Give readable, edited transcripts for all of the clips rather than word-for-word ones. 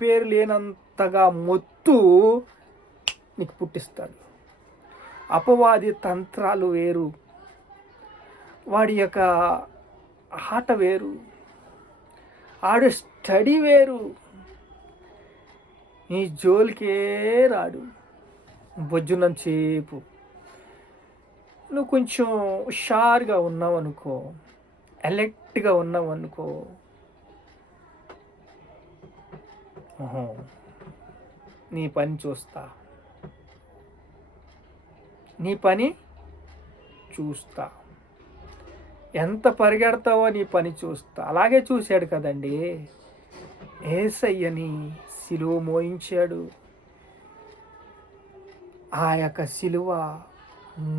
పేరు లేనంతగా మొత్తు నీకు పుట్టిస్తాడు. అపవాది తంత్రాలు వేరు, వాడి యొక్క ఆట వేరు, ఆడు స్టడీ వేరు. నీ జోలికే రాడు బొజ్జునంతసేపు. నువ్వు కొంచెం హుషారుగా ఉన్నావు అనుకో, అలర్ట్గా ఉన్నావు అనుకో, నీ పని చూస్తా, నీ పని చూస్తా, ఎంత పరిగెడతావో నీ పని చూస్తా. అలాగే చూశాడు కదండి యేసయ్యని సిలువ మోయించాడు. ఆ యొక్క సిలువ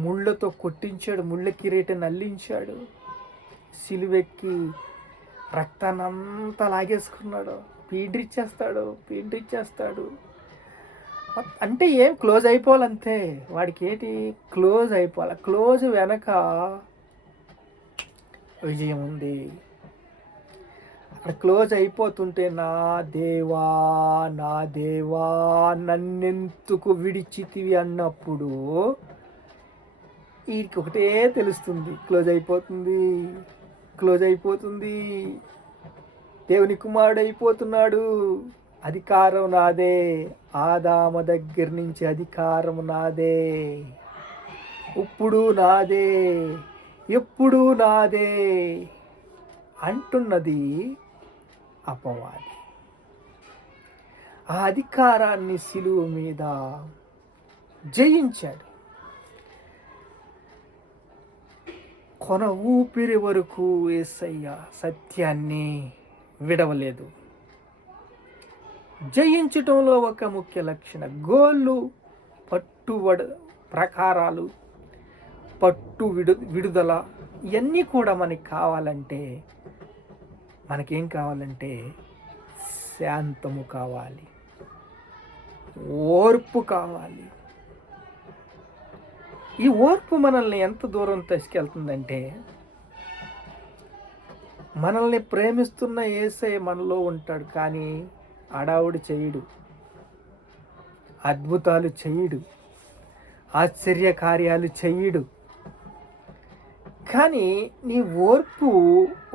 ముళ్ళతో కొట్టించాడు, ముళ్ళ కిరీటం అల్లించాడు. సిలువెక్కి రక్తాన్నంతా లాగేసుకున్నాడు. పీడ్రిచ్చేస్తాడు. అంటే ఏం క్లోజ్ అయిపోవాలంతే. వాడికి ఏంటి క్లోజ్ అయిపోవాలి. క్లోజ్ వెనక విజయం ఉంది. అక్కడ క్లోజ్ అయిపోతుంటే నా దేవా నన్నెందుకు విడిచితివి అన్నప్పుడు వీడికి ఒకటే తెలుస్తుంది, క్లోజ్ అయిపోతుంది. దేవుని కుమారుడు అయిపోతున్నాడు. అధికారం నాదే, ఆదామ దగ్గర నుంచి అధికారం నాదే, ఇప్పుడు నాదే, ఎప్పుడు నాదే అంటున్నది అపవాది. ఆ అధికారాన్ని సిలువ మీద జయించాడు. కొన ఊపిరి వరకు యేసయ్య సత్యాన్ని విడవలేదు. జయించటంలో ఒక ముఖ్య లక్షణం గోళ్ళు, ప్రకారాలు, విడుదల ఇవన్నీ కూడా మనకి కావాలంటే, మనకేం కావాలంటే శాంతము కావాలి, ఓర్పు కావాలి. ఈ ఓర్పు మనల్ని ఎంత దూరం తీసుకెళ్తుందంటే, మనల్ని ప్రేమిస్తున్న యేసయ్య మనలో ఉంటాడు, కానీ అడావుడి చేయడు, అద్భుతాలు చేయడు, ఆశ్చర్య కార్యాలు చేయడు. కానీ నీ ఓర్పు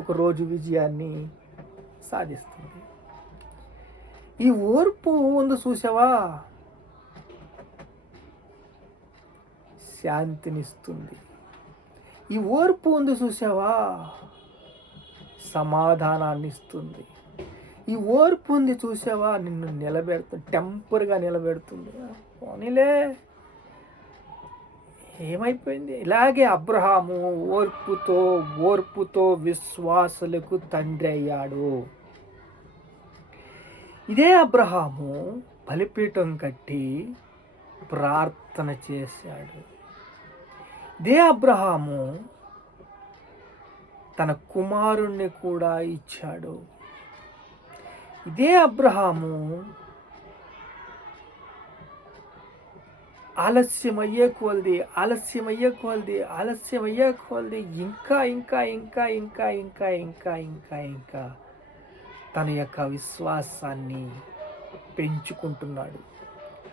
ఒకరోజు విజయాన్ని సాధిస్తుంది. ఈ ఓర్పు ఉంది చూసావా, శాంతినిస్తుంది. ఈ ఓర్పు ఉంది చూసావా, సమాధానాన్ని ఇస్తుంది. ఈ ఓర్పు ఉంది చూసావా, నిన్ను నిలబెడుతుంది, టెంపర్గా నిలబెడుతుంది. పోనీలే ఏమైపోయింది. ఇలాగే అబ్రహాము ఓర్పుతో విశ్వాసులకు తండ్రి అయ్యాడు. ఇదే అబ్రహాము బలిపీఠం కట్టి ప్రార్థన చేశాడు. ఇదే అబ్రహాము తన కుమారుణ్ణి కూడా ఇచ్చాడు. ఇదే అబ్రహాము ఆలస్యమయ్యే కొలది ఇంకా తన యొక్క విశ్వాసాన్ని పెంచుకుంటున్నాడు.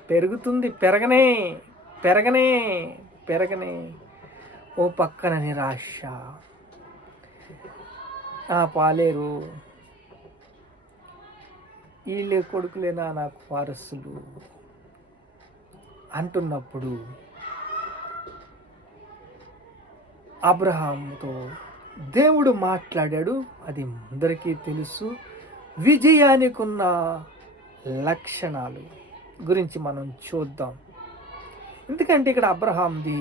పెరుగుతుంది, పెరగనే. ఓ పక్కన నిరాశ, పాలేరు, వీళ్ళే కొడుకులేనా నాకు వారసులు అంటున్నప్పుడు అబ్రహాముతో దేవుడు మాట్లాడాడు. అది అందరికీ తెలుసు. విజయానికి ఉన్న లక్షణాలు గురించి మనం చూద్దాం. ఎందుకంటే ఇక్కడ అబ్రహాంది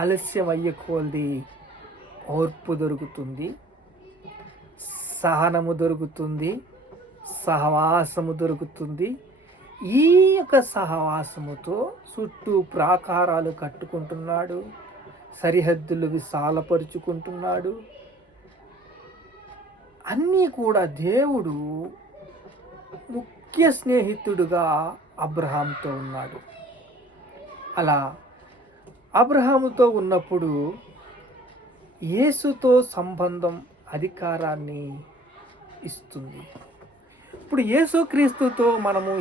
ఆలస్యం అయ్యే కొలది ఓర్పు దొరుకుతుంది, సహనము దొరుకుతుంది, సహవాసము దొరుకుతుంది. ఈ యొక్క సహవాసముతో చుట్టూ ప్రాకారాలు కట్టుకుంటున్నాడు, సరిహద్దులు విశాలపరుచుకుంటున్నాడు. అన్నీ కూడా దేవుడు ముఖ్య స్నేహితుడుగా అబ్రహాంతో ఉన్నాడు. అలా అబ్రహాముతో ఉన్నప్పుడు యేసుతో సంబంధం అధికారాన్ని ఇస్తుంది. ఇప్పుడు యేసుక్రీస్తుతో మనము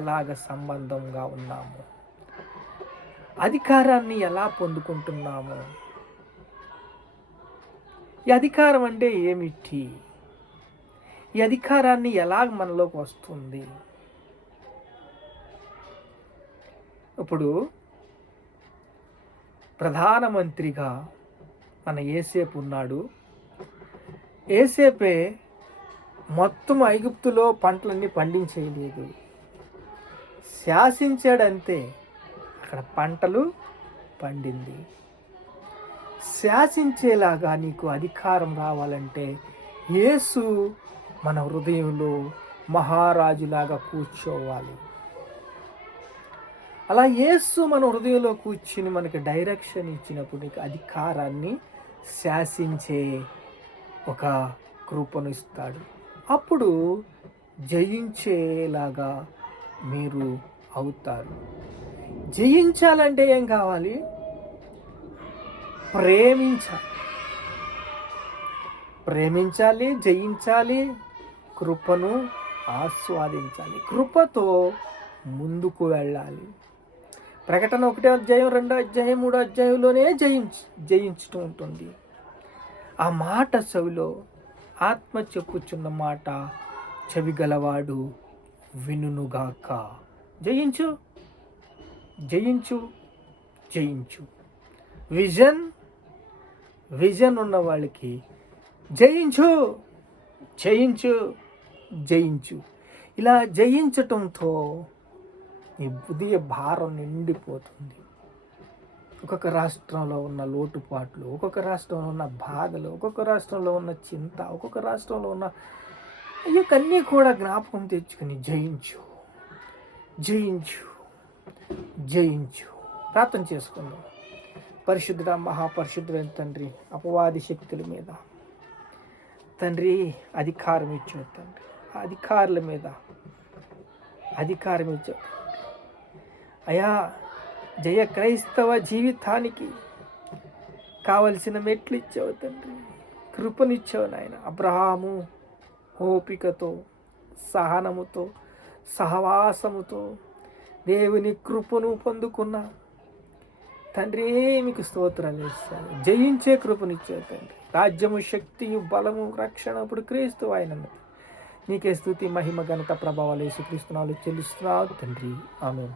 ఎలాగ సంబంధంగా ఉన్నాము, అధికారాన్ని ఎలా పొందుకుంటున్నాము, ఈ అధికారం అంటే ఏమిటి, ఈ అధికారాన్ని ఎలాగ మనలోకి వస్తుంది. ఇప్పుడు ప్రధానమంత్రిగా మన యేసేపు ఉన్నాడు. యేసేపే మొత్తం ఐగుప్తులో పంటలన్నీ పండించేయలేదు, శాసించాడంతే, అక్కడ పంటలు పండింది. శాసించేలాగా నీకు అధికారం రావాలంటే యేసు మన హృదయంలో మహారాజులాగా కూర్చోవాలి. అలా యేసు మన హృదయంలో కూర్చుని మనకి డైరెక్షన్ ఇచ్చినప్పుడు నీకు అధికారాన్ని శాసించే ఒక కృపను ఇస్తాడు. అప్పుడు జయించేలాగా మీరు అవుతారు. జయించాలంటే ఏం కావాలి? ప్రేమించాలి, జయించాలి, కృపను ఆస్వాదించాలి, కృపతో ముందుకు వెళ్ళాలి. ప్రకటన 1వ అధ్యాయం 2వ అధ్యాయం 3వ అధ్యాయంలోనే జయించుతూ ఉంటుంది. ఆ మాట చెవిలో ఆత్మ చెప్పుచున్న మాట చెవి గలవాడు వినుగాక. జయించు, జయించు, జయించు. విజన్ ఉన్న వాళ్ళకి జయించు, జయించు, జయించు. ఇలా జయించటంతో నీ హృదయ భారం నిండిపోతుంది. ఒక్కొక్క రాష్ట్రంలో ఉన్న లోటుపాట్లు, ఒక్కొక్క రాష్ట్రంలో ఉన్న బాధలు, ఒక్కొక్క రాష్ట్రంలో ఉన్న చింత, ఒక్కొక్క రాష్ట్రంలో ఉన్న అన్నీ కూడా జ్ఞాపకం తెచ్చుకొని జయించు, జయించు, జయించు. ప్రార్థన చేసుకుందాం. పరిశుద్ధుడ, మహాపరిశుద్ధుడైన తండ్రి, అపవాది శక్తుల మీద తండ్రి అధికారం ఇచ్చావు తండ్రి, అధికారుల మీద అధికారం ఇచ్చావు అయా. జయ క్రైస్తవ జీవితానికి కావలసిన మెట్లు ఇచ్చావు తండ్రి, కృపనిచ్చావు నాయన. అబ్రహాము ఓపికతో, సహనముతో, సహవాసముతో దేవుని కృపను పొందుకున్న తండ్రి మీకు స్తోత్రాలు ఇస్తాను. జయించే కృపనిచ్చావు తండ్రి. రాజ్యము, శక్తియు, బలము, రక్షణ ఇప్పుడు క్రీస్తు ఆయన. నీకే స్తుతి, మహిమ, ఘనత, ప్రభావాలు యేసుక్రీస్తు నామములో చెల్లిస్తున్నావు తండ్రి. ఆమేన్.